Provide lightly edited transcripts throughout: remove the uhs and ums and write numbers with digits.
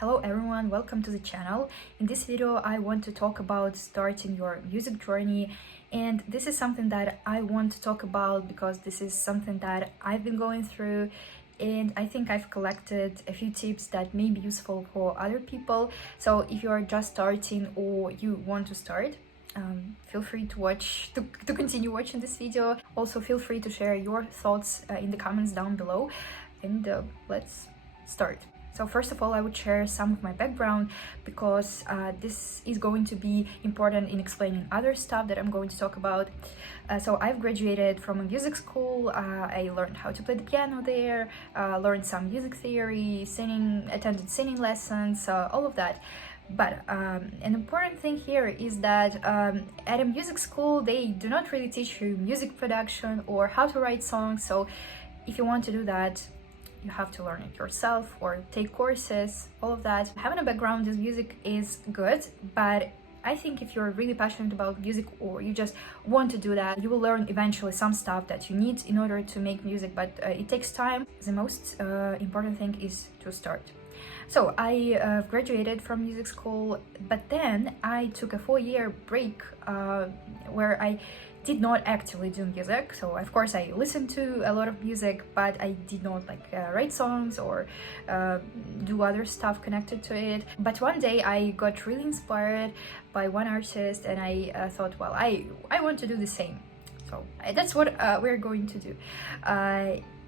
Hello everyone, welcome to the channel. In this video I want to talk about starting your music journey, and this is something that I want to talk about because this is something that I've been going through, and I think I've collected a few tips that may be useful for other people. So if you are just starting or you want to start, feel free to continue watching this video. Also feel free to share your thoughts in the comments down below, and let's start. So first of all, I would share some of my background because this is going to be important in explaining other stuff that I'm going to talk about. So I've graduated from a music school. I learned how to play the piano there, learned some music theory, singing, attended singing lessons, all of that. But an important thing here is that at a music school, they do not really teach you music production or how to write songs. So if you want to do that, you have to learn it yourself or take courses, all of that. Having a background in music is good, but I think if you're really passionate about music or you just want to do that, you will learn eventually some stuff that you need in order to make music, but it takes time. The most important thing is to start. So I graduated from music school, but then I took a 4-year break where I did not actively do music. So of course I listened to a lot of music, but I did not write songs or do other stuff connected to it. But one day I got really inspired by one artist, and I thought, well, I want to do the same. So that's what we're going to do.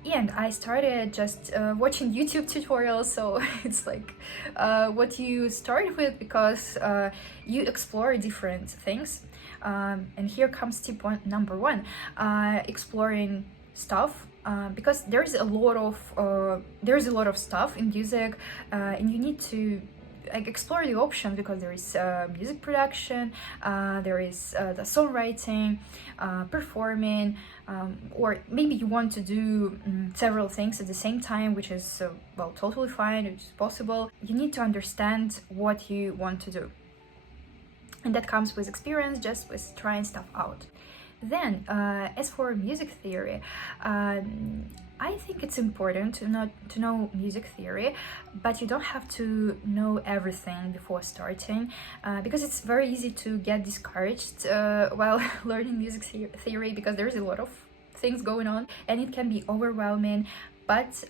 And I started just watching YouTube tutorials. So it's like what you start with, because you explore different things. And here comes tip number one, exploring stuff. Because there's a lot of stuff in music, and you need to explore the options, because there is music production, there is the songwriting, performing, or maybe you want to do several things at the same time, which is well, totally fine, it's possible. You need to understand what you want to do, and that comes with experience, just with trying stuff out. Then as for music theory, I think it's important to know music theory, but you don't have to know everything before starting, because it's very easy to get discouraged while learning music theory, because there's a lot of things going on and it can be overwhelming. But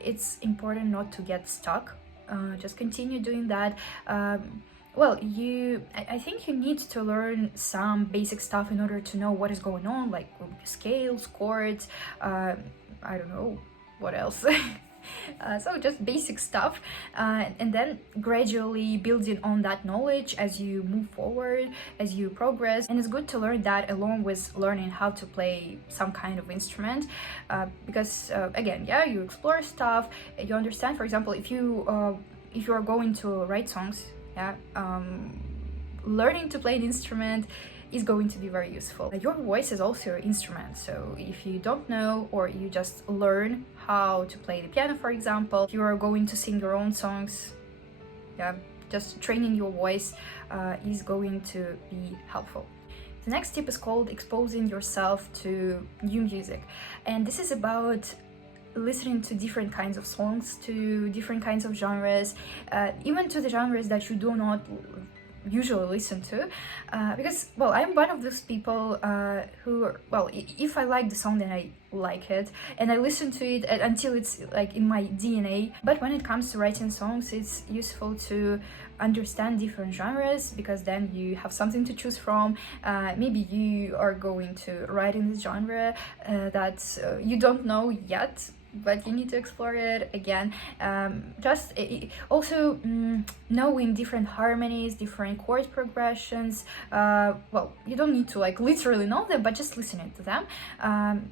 it's important not to get stuck. Just continue doing that. Well, I think you need to learn some basic stuff in order to know what is going on, like scales, chords, I don't know what else. So just basic stuff, and then gradually building on that knowledge as you move forward, as you progress. And it's good to learn that along with learning how to play some kind of instrument, because again, yeah, you explore stuff, you understand. For example, if you are going to write songs, yeah, learning to play an instrument is going to be very useful. Your voice is also an instrument, so if you don't know, or you just learn how to play the piano, for example, if you are going to sing your own songs, yeah, just training your voice is going to be helpful. The next tip is called exposing yourself to new music, and this is about listening to different kinds of songs, to different kinds of genres, even to the genres that you do not usually listen to, because, well, I'm one of those people who, well, if I like the song, then I like it and I listen to it until it's like in my DNA. But when it comes to writing songs, it's useful to understand different genres, because then you have something to choose from. Maybe you are going to write in this genre that you don't know yet, but you need to explore it again. Just also knowing different harmonies, different chord progressions. Well, you don't need to literally know them, but just listening to them.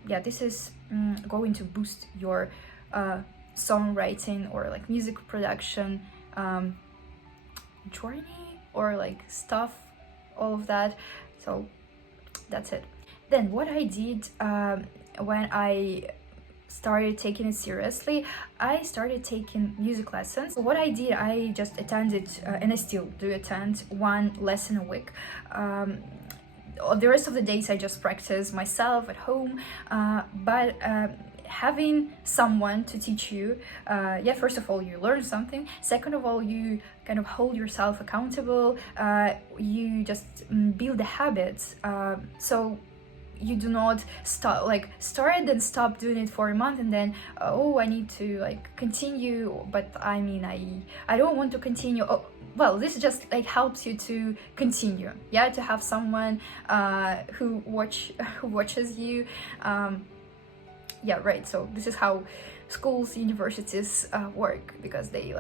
Yeah, this is going to boost your songwriting or music production journey, or stuff, all of that. So that's it. Then what I did when I started taking it seriously, I started taking music lessons. What I did, I just attended, and I still do attend, one lesson a week. The rest of the days I just practice myself at home, but having someone to teach you, yeah, first of all, you learn something. Second of all, you kind of hold yourself accountable. You just build the habits. So you do not start and stop doing it for a month and then oh, I need to like continue, but I mean I don't want to continue. Oh, well, this just like helps you to continue, yeah, to have someone who watches you. Yeah, right. So this is how schools, universities work, because they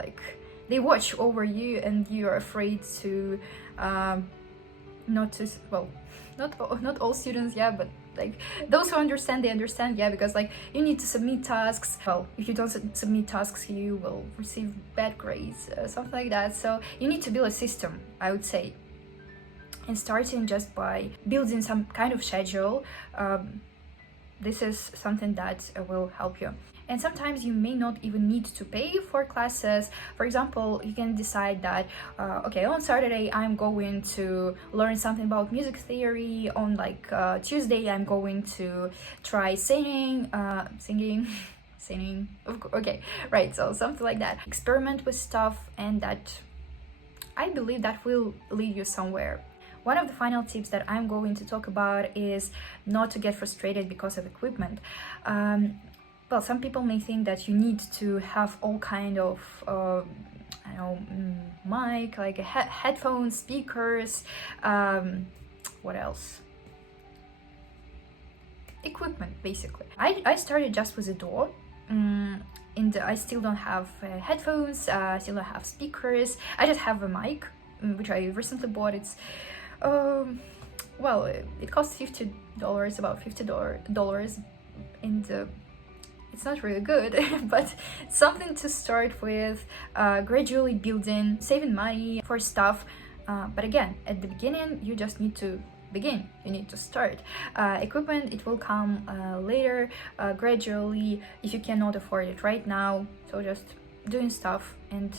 watch over you, and you are afraid to not to, well, not all students, yeah, but like those who understand, they understand, yeah, because like you need to submit tasks. Well, if you don't submit tasks, you will receive bad grades, something like that. So you need to build a system, I would say, and starting just by building some kind of schedule. This is something that will help you. And sometimes you may not even need to pay for classes. For example, you can decide that, okay, on Saturday I'm going to learn something about music theory. On like Tuesday I'm going to try singing. Okay, right, so something like that. Experiment with stuff, and that, I believe, that will lead you somewhere. One of the final tips that I'm going to talk about is not to get frustrated because of equipment. Well, some people may think that you need to have all kind of, I don't know, mic, like headphones, speakers, what else? Equipment, basically. I started just with a DAW, and I still don't have headphones, still don't have speakers. I just have a mic, which I recently bought. It's, well, it costs $50, about $50, and it's not really good, but something to start with, gradually building, saving money for stuff. But again, at the beginning, you just need to begin, you need to start. Equipment, it will come later, gradually, if you cannot afford it right now. So just doing stuff and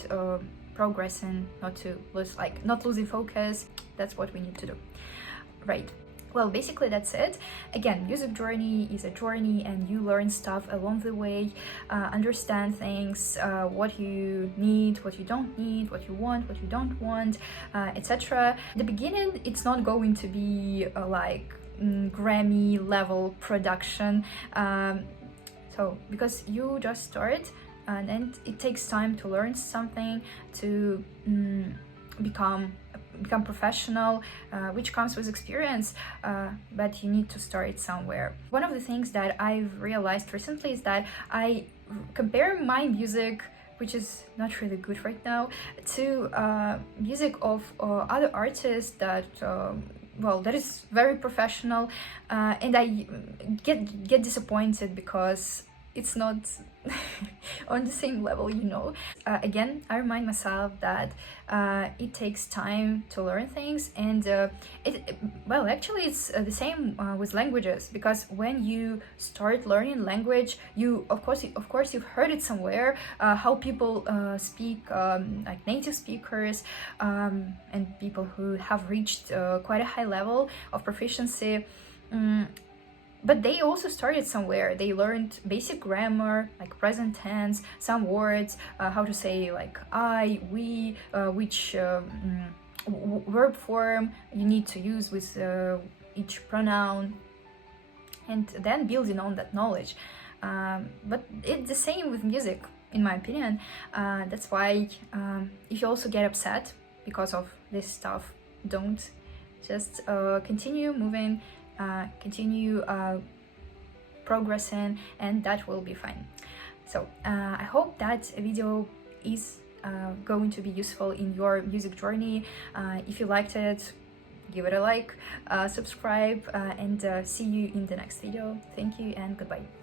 progressing, not losing focus. That's what we need to do, right? Well, basically that's it. Again, music journey is a journey, and you learn stuff along the way, understand things, what you need, what you don't need, what you want, what you don't want, etc. The beginning, it's not going to be like Grammy level production, so because you just start, and it takes time to learn something, to become professional, which comes with experience, but you need to start somewhere. One of the things that I've realized recently is that I compare my music, which is not really good right now, to music of other artists that well, that is very professional, and I get disappointed because it's not on the same level, you know. Again, I remind myself that it takes time to learn things, and well, actually it's the same with languages, because when you start learning language, you of course you've heard it somewhere, how people speak, like native speakers, and people who have reached quite a high level of proficiency. But they also started somewhere. They learned basic grammar, like present tense, some words, how to say like I, we, which verb form you need to use with each pronoun, and then building on that knowledge. But it's the same with music, in my opinion. That's why if you also get upset because of this stuff, don't. Just continue moving, continue progressing, and that will be fine. So I hope that video is going to be useful in your music journey. If you liked it, give it a like, subscribe, and see you in the next video. Thank you and goodbye.